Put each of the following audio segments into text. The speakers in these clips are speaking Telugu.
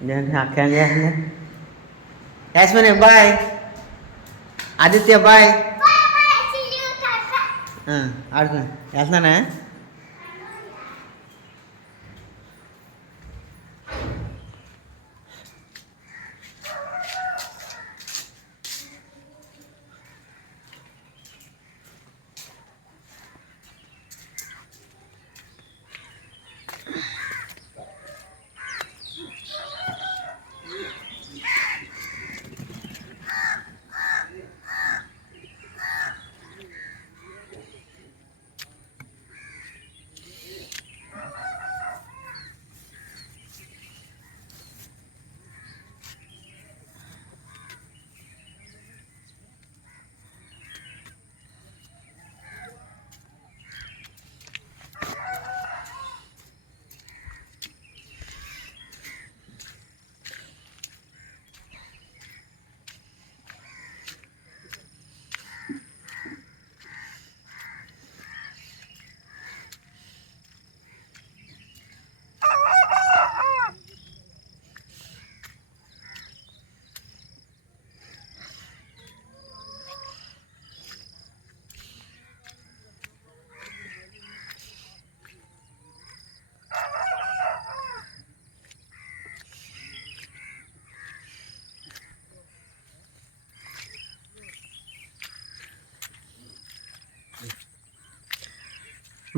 నేను ఏం చేస్తుంది యాస్మిని బాయ్ ఆదిత్య బాయ్ ఆడుకో వెళ్తున్నానా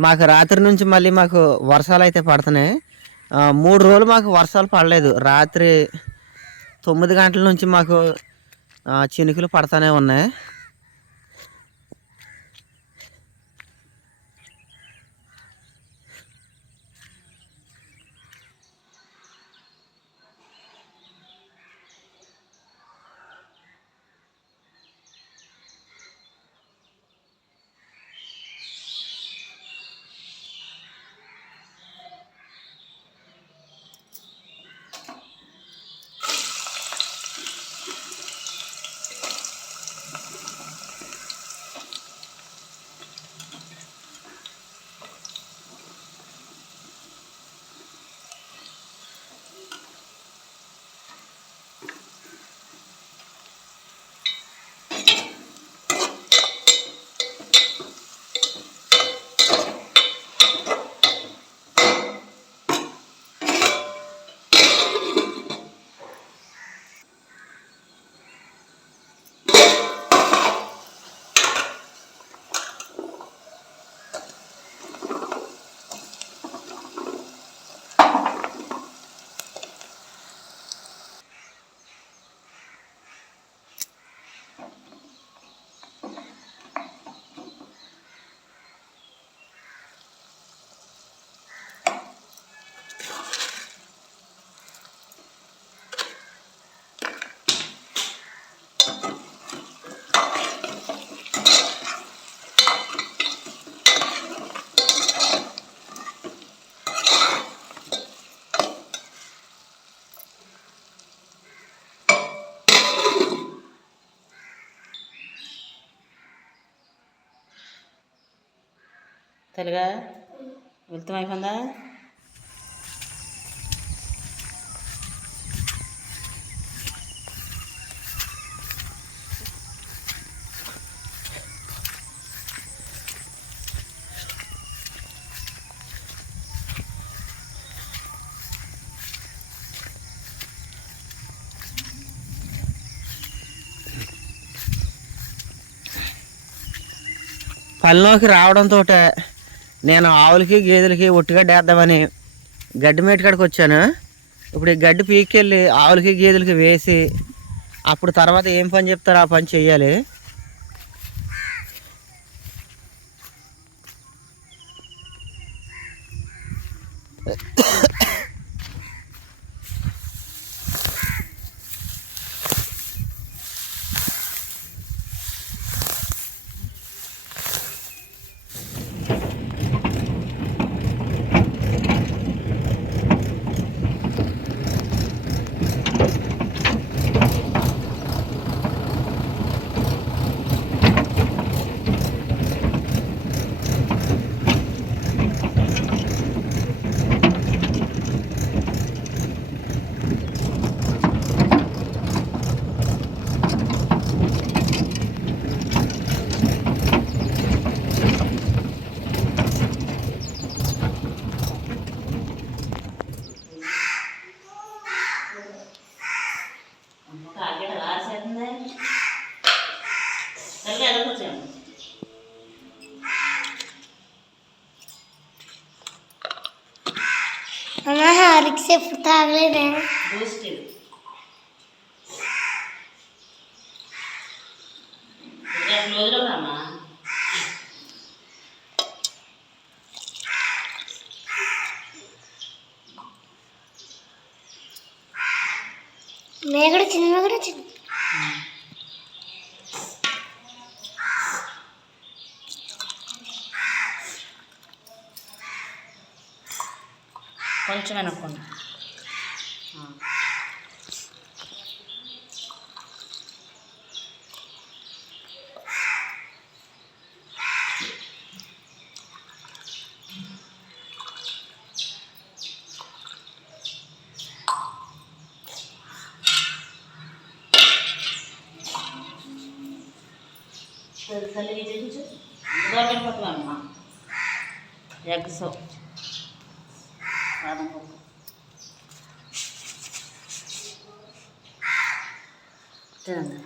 మాకు రాత్రి నుంచి మళ్ళీ మాకు వర్షాలు అయితే పడుతున్నాయి. మూడు రోజులు మాకు వర్షాలు పడలేదు. రాత్రి తొమ్మిది గంటల నుంచి మాకు చినుకులు పడతానే ఉన్నాయి. తెలుగా? వెళ్తాం అయిపోయిందా? పనిలోకి రావడంతో నేను ఆవులకి గేదెలకి ఒట్టిగడ్డ వేద్దామని గడ్డి మేటకాడికి వచ్చాను. ఇప్పుడు ఈ గడ్డి పీకెళ్ళి ఆవులకి గేదెలకి వేసి అప్పుడు తర్వాత ఏం పని చెప్తారో ఆ పని చేయాలి మేగడ చిన్న మేగడ చిన్న. కొంచెం వెనక్కుండా తల్లి చూపించు గవర్నమెంట్ పట్టు అమ్మ ఎగ్స్ బాదం పప్పు తినండి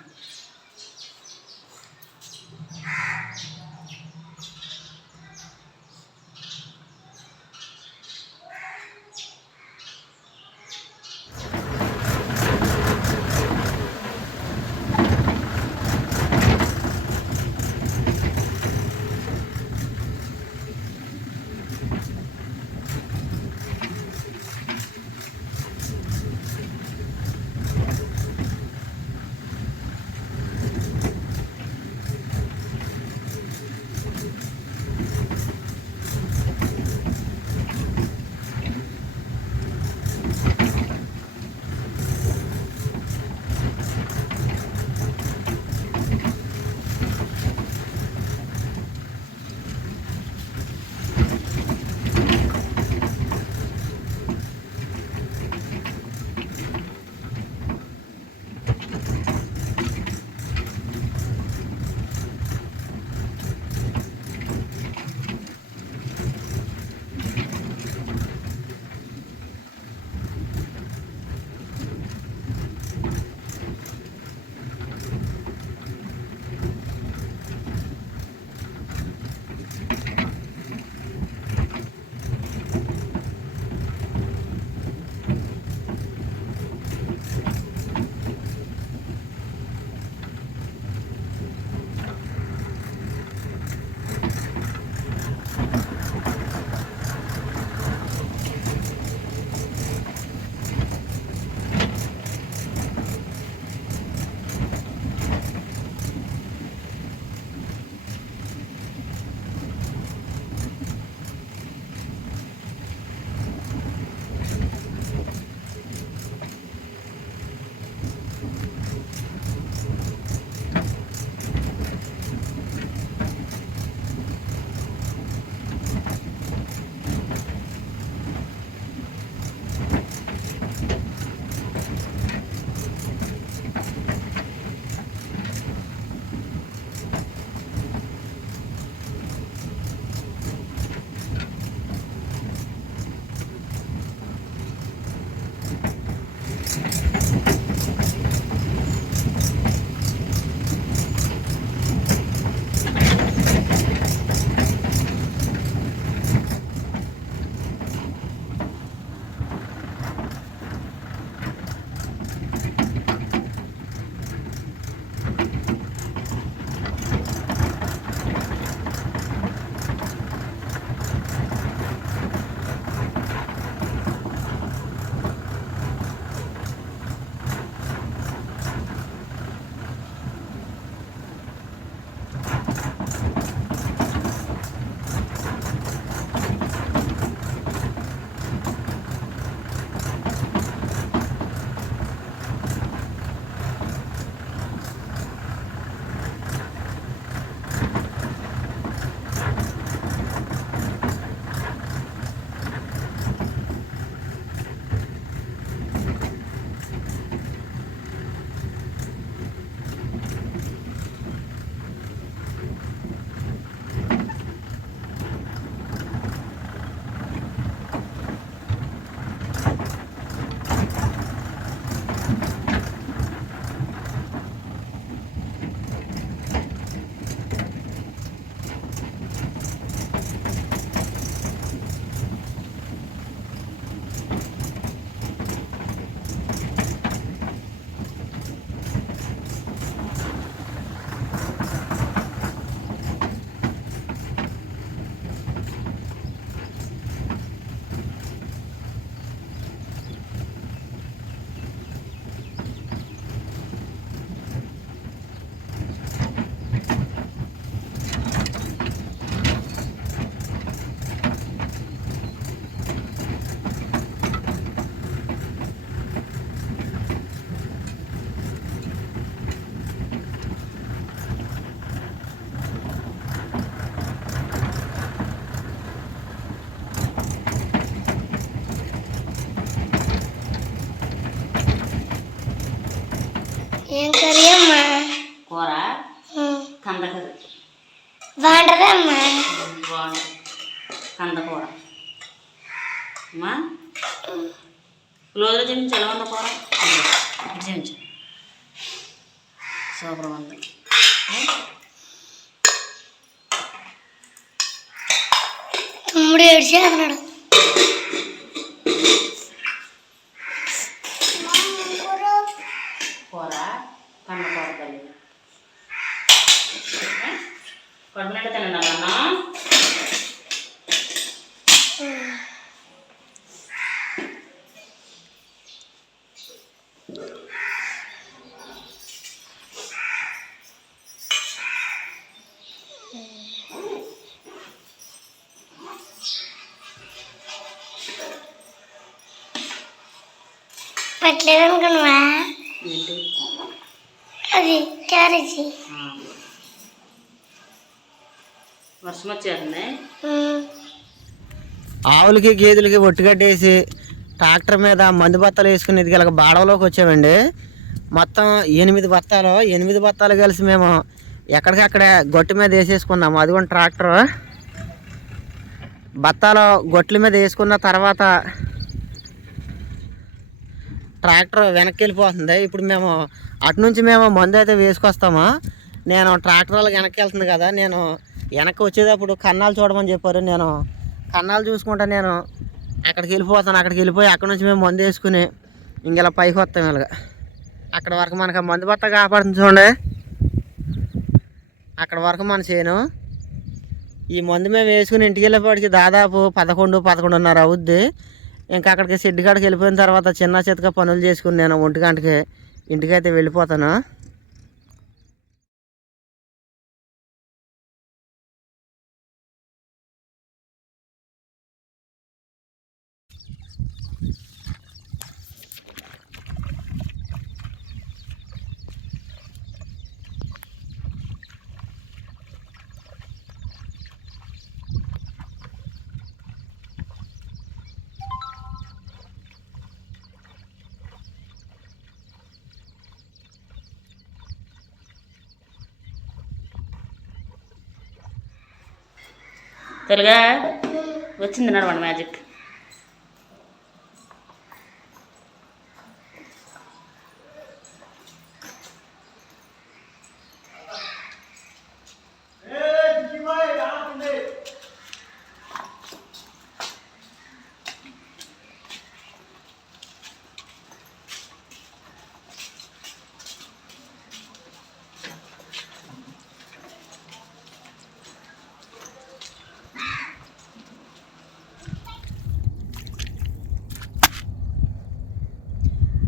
ఉమ్. కంద కర్రీ బాగుంటుందా అమ్మా? బాగుంది కంద కూర అమ్మా. క్లోజ్లో చూపించు ఎలా ఉందో కూర? చూపించు సూపర్ ఉంది. తమ్ముడు ఏడ్చేస్తున్నాడు కూర కంద కూర తల్లి కొట్టినట్టు తినండి అన్న పెట్టలేదు అనుకున్నావా ఏంటి? అది క్యారేజీ. వచ్చేస్తుంది ఆవులకి గేదెలకి ఒట్టుగడ్డేసి ట్రాక్టర్ మీద మందు బత్తాలు వేసుకునేది ఇదిగల బాడవలోకి వచ్చామండి. మొత్తం ఎనిమిది బత్తాలు ఎనిమిది బత్తాలు కలిసి మేము ఎక్కడికక్కడ గొట్టు మీద వేసేసుకున్నాము. అది కూడా ట్రాక్టర్. బత్తాలు గొట్ల మీద వేసుకున్న తర్వాత ట్రాక్టర్ వెనక్కి వెళ్ళిపోతుంది. ఇప్పుడు మేము అటు నుంచి మేము మందు అయితే వేసుకొస్తాము. నేను ట్రాక్టర్ వాళ్ళకి వెనక్కి వెళ్తుంది కదా నేను వెనక్కి వచ్చేటప్పుడు కన్నాలు చూడమని చెప్పారు. నేను కన్నాలు చూసుకుంటా నేను అక్కడికి వెళ్ళిపోతాను. అక్కడికి వెళ్ళిపోయి అక్కడ నుంచి మేము మందు వేసుకుని ఇంక ఇలా పైకి వస్తాం ఇలాగ. అక్కడ వరకు మనకు మందు బత్త కాపాడుతుంది చూడండి. అక్కడ వరకు మన చేయను ఈ మందు మేము వేసుకుని ఇంటికి వెళ్ళేపాటికి దాదాపు పదకొండు పదకొండున్నర అవుద్ది. ఇంకా అక్కడికి షెడ్ కాడికి వెళ్ళిపోయిన తర్వాత చిన్న చితక పనులు చేసుకుని నేను ఒంటి గంటకి ఇంటికైతే వెళ్ళిపోతాను. తెలుగా వచ్చింది నడవండి మ్యాజిక్.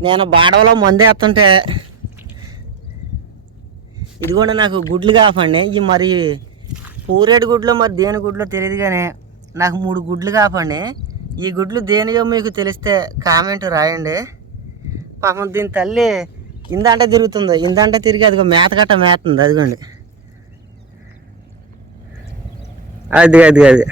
నేను బాడవలో మందేస్తుంటే ఇదిగోండి నాకు గుడ్లు కాపండి. ఈ మరి పూరేడు గుడ్లు మరి దేని గుడ్లో తెలియదు కానీ నాకు మూడు గుడ్లు కాపండి. ఈ గుడ్లు దేనియో మీకు తెలిస్తే కామెంట్ రాయండి. పాపం దీని తల్లి ఇందంటే తిరుగుతుంది. ఇందంట తిరిగి అదిగో మేత గట్ట మేస్తుంది అదిగోండి. అది అది అది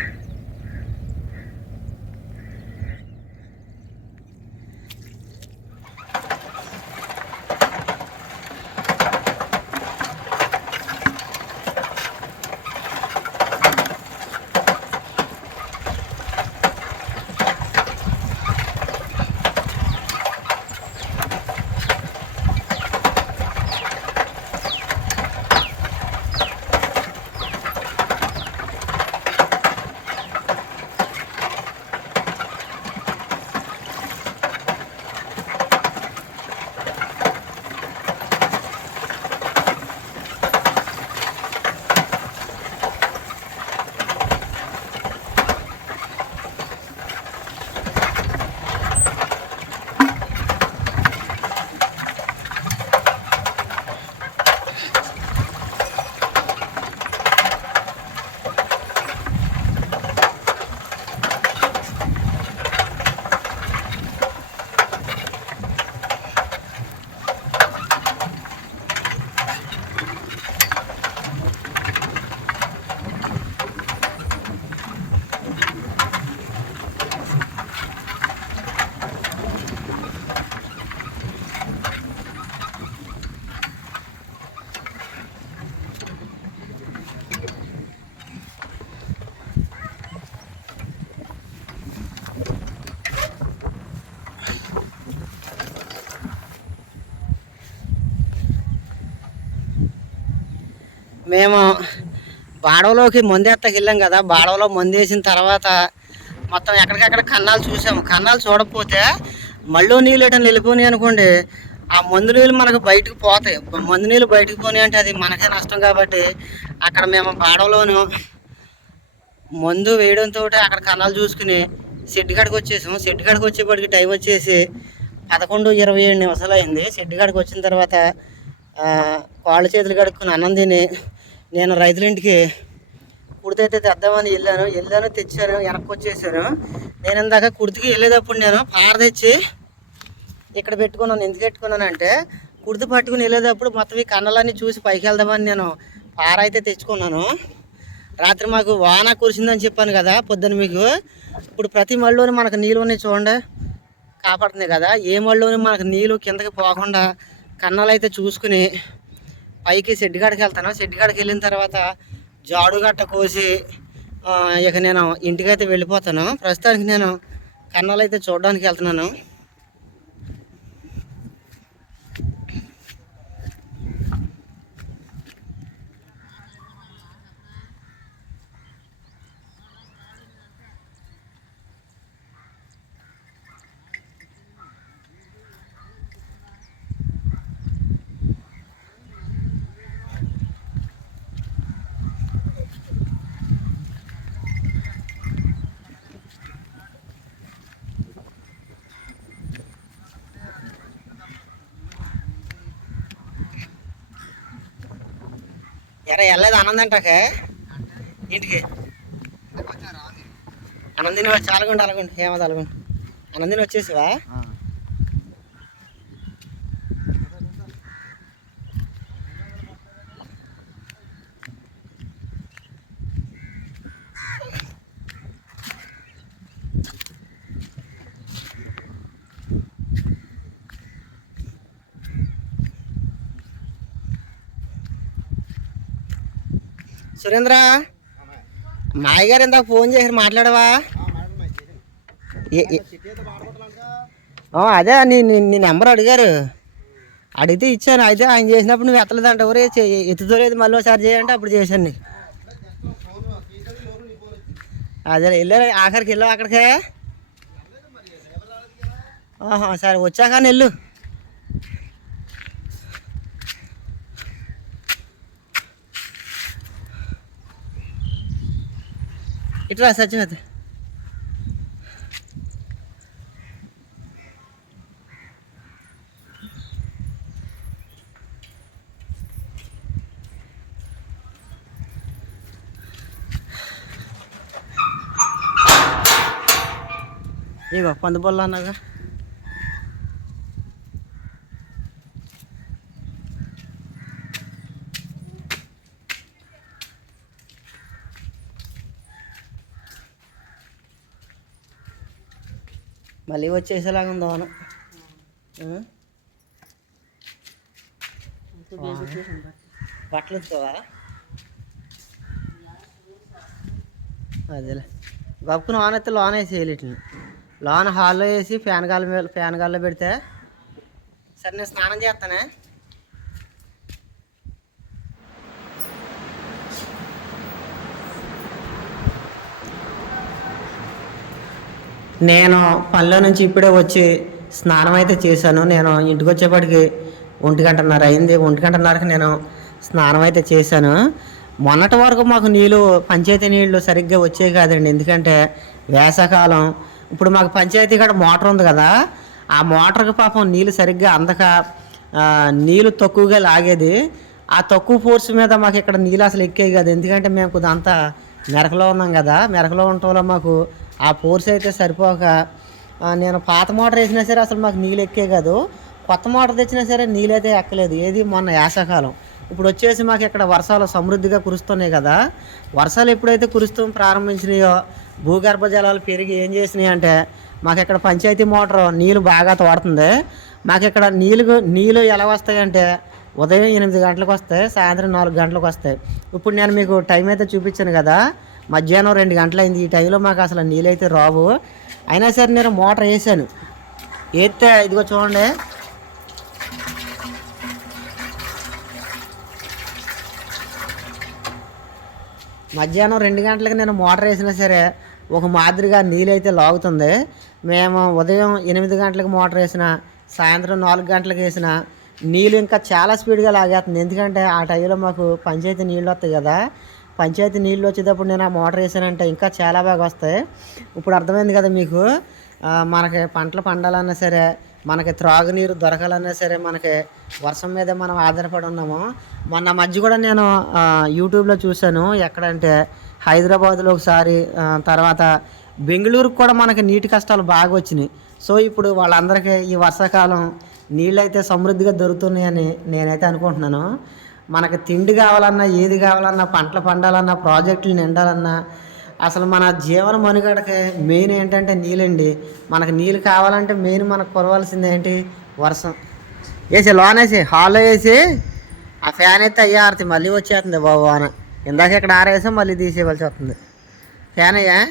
మేము బాడవలోకి మందేత్తకి వెళ్ళాం కదా. బాడవలో మందు వేసిన తర్వాత మొత్తం ఎక్కడికక్కడ కన్నాలు చూసాము. కన్నాలు చూడకపోతే మళ్ళీ నీళ్ళు ఎటని వెళ్ళిపోయినాయి అనుకోండి. ఆ మందు నీళ్ళు మనకు బయటకు పోతాయి. మందు నీళ్ళు బయటకు పోయినాయి అంటే అది మనకే నష్టం కాబట్టి అక్కడ మేము బాడవలోను మందు వేయడంతో అక్కడ కన్నాలు చూసుకుని షెడ్ కాడికి వచ్చేసాము. షెడ్ కాడికి వచ్చేప్పటికి టైం వచ్చేసి పదకొండు ఇరవై ఏడు నిమిషాలు అయింది. షెడ్ కాడికి వచ్చిన తర్వాత కాళ్ళు చేతులు కడుక్కుని అన్నం తిని నేను రైతుల ఇంటికి కుడితైతే తెద్దామని వెళ్ళాను. వెళ్ళాను తెచ్చాను వెనక్కి వచ్చేసాను నేను ఇందాక కుర్తికి వెళ్ళేటప్పుడు నేను పార తెచ్చి ఇక్కడ పెట్టుకున్నాను. ఎందుకు పెట్టుకున్నానంటే కుర్తి పట్టుకుని వెళ్ళేటప్పుడు మొత్తం ఈ కన్నలన్నీ చూసి పైకి వెళ్దామని నేను పార అయితే తెచ్చుకున్నాను. రాత్రి మాకు వాన కురిసిందని చెప్పాను కదా పొద్దున్న మీకు. ఇప్పుడు ప్రతి మళ్ళీని మనకు నీళ్ళు ఉన్నాయి చూడండి. కాపాడుతుంది కదా. ఏ మళ్ళీని మనకు నీళ్ళు కిందకి పోకుండా కన్నాలు అయితే చూసుకుని పైకి షెడ్ కాడికి వెళ్తాను? షెడ్ కాడికి వెళ్ళిన తర్వాత జాడు గట్ట కోసి ఇక నేను ఇంటికైతే వెళ్ళిపోతాను. ప్రస్తుతానికి నేను కన్నాలు అయితే చూడడానికి వెళ్తున్నాను. ఎరా వెళ్ళలేదు ఆనందంటాక? ఇంటికి. ఆనందిని వచ్చి అలాగండి అలాగండి ఏమది అలాగండి ఆనందిని వచ్చేసివా? సురేంద్ర మాయ గారు ఇందాక ఫోన్ చేశారు మాట్లాడవా? అదే నీ నీ- నెంబర్ అడిగారు. అడిగితే ఇచ్చాను అయితే ఆయన చేసినప్పుడు నువ్వు ఎత్తలేదంట ఎవరే ఎత్తుతోలేదు మళ్ళీ ఒకసారి చేయంటే అప్పుడు చేశాను నీకు. అదే వెళ్ళారు ఆఖరికి వెళ్ళావు అక్కడికే? సరే వచ్చాక వెళ్ళు. ఇట్లా సత్యవతి ఇగో పందుబొల్ల అన్నాగా. మళ్ళీ వచ్చేసేలాగా ఉందో అను బట్టలు అదేలే. గప్పుకుని ఆన్ అయితే లోన్ వేసి వీటిని. లోన్ హాల్లో వేసి ఫ్యాన్ గాలి ఫ్యాన్ గాల్లో పెడితే సరే నేను స్నానం చేస్తానే. నేను పనిలో నుంచి ఇప్పుడే వచ్చి స్నానం అయితే చేశాను. నేను ఇంటికి వచ్చేప్పటికి ఒంటి గంటన్నర అయింది. ఒంటి గంటన్నరకి నేను స్నానం అయితే చేశాను. మొన్నటి వరకు మాకు నీళ్ళు పంచాయతీ నీళ్ళు సరిగ్గా వచ్చేవి కాదండి. ఎందుకంటే వేసవకాలం. ఇప్పుడు మాకు పంచాయతీ కాడ మోటార్ ఉంది కదా ఆ మోటార్కి పాపం నీళ్ళు సరిగ్గా అందక నీళ్ళు తక్కువగా లాగేది. ఆ తక్కువ ఫోర్స్ మీద మాకు ఇక్కడ నీళ్ళు అసలు ఎక్కేవి కాదు. ఎందుకంటే మేము కొద్దిగా అంతా మెరకలో ఉన్నాం కదా. మెరకలో ఉండటం వల్ల మాకు ఆ ఫోర్స్ అయితే సరిపోక నేను పాత మోటార్ వేసినా సరే అసలు మాకు నీళ్ళు ఎక్కే కాదు. కొత్త మోటార్ తెచ్చినా సరే నీళ్ళైతే ఎక్కలేదు. ఏది మొన్న యాసకాలం. ఇప్పుడు వచ్చేసి మాకు ఇక్కడ వర్షాలు సమృద్ధిగా కురుస్తున్నాయి కదా. వర్షాలు ఎప్పుడైతే కురుస్తూ ప్రారంభించినాయో భూగర్భ జలాలు పెరిగి ఏం చేసినాయి అంటే మాకు ఇక్కడ పంచాయతీ మోటార్ నీళ్ళు బాగా తోడుతుంది. మాకు ఇక్కడ నీళ్ళు నీళ్ళు ఎలా వస్తాయంటే ఉదయం ఎనిమిది గంటలకు వస్తాయి సాయంత్రం నాలుగు గంటలకు వస్తాయి. ఇప్పుడు నేను మీకు టైం అయితే చూపించాను కదా. మధ్యాహ్నం రెండు గంటలైంది. ఈ టైంలో మాకు అసలు నీళ్ళైతే రావు. అయినా సరే నేను మోటార్ వేసాను. వేస్తే ఇదిగో చూడండి. మధ్యాహ్నం రెండు గంటలకు నేను మోటార్ వేసినా సరే ఒక మాదిరిగా నీళ్ళైతే లాగుతుంది. మేము ఉదయం ఎనిమిది గంటలకు మోటార్ వేసిన సాయంత్రం నాలుగు గంటలకు వేసిన నీళ్ళు ఇంకా చాలా స్పీడ్గా లాగేస్తుంది. ఎందుకంటే ఆ టైంలో మాకు పంచాయతీ నీళ్ళు వస్తాయి కదా. పంచాయతీ నీళ్ళు వచ్చేటప్పుడు నేను ఆ మోటార్ వేసానంటే ఇంకా చాలా బాగా వస్తాయి. ఇప్పుడు అర్థమైంది కదా మీకు? మనకి పంటలు పండాలన్నా సరే మనకి త్రాగునీరు దొరకాలన్నా సరే మనకి వర్షం మీద మనం ఆధారపడి ఉన్నాము. మొన్న మధ్య కూడా నేను యూట్యూబ్లో చూశాను. ఎక్కడంటే హైదరాబాద్లో ఒకసారి తర్వాత బెంగళూరుకు కూడా మనకి నీటి కష్టాలు బాగా వచ్చినాయి. సో ఇప్పుడు వాళ్ళందరికీ ఈ వర్షాకాలం నీళ్ళు అయితే సమృద్ధిగా దొరుకుతున్నాయని నేనైతే అనుకుంటున్నాను. మనకి తిండి కావాలన్నా ఏది కావాలన్నా పంటలు పండాలన్నా ప్రాజెక్టులు నిండాలన్నా అసలు మన జీవన మనుగడకి మెయిన్ ఏంటంటే నీళ్ళండి. మనకు నీళ్ళు కావాలంటే మెయిన్ మనకు కురవాల్సింది ఏంటి? వర్షం. వేసి లోన్ వేసి హాల్లో వేసి ఆ ఫ్యాన్ అయితే అయ్యా ఆరుతుంది మళ్ళీ వచ్చేస్తుంది బాబు వాన. ఇందాక ఇక్కడ ఆరేసాం మళ్ళీ తీసేయవలసి వస్తుంది. ఫ్యాన్ అయ్యా?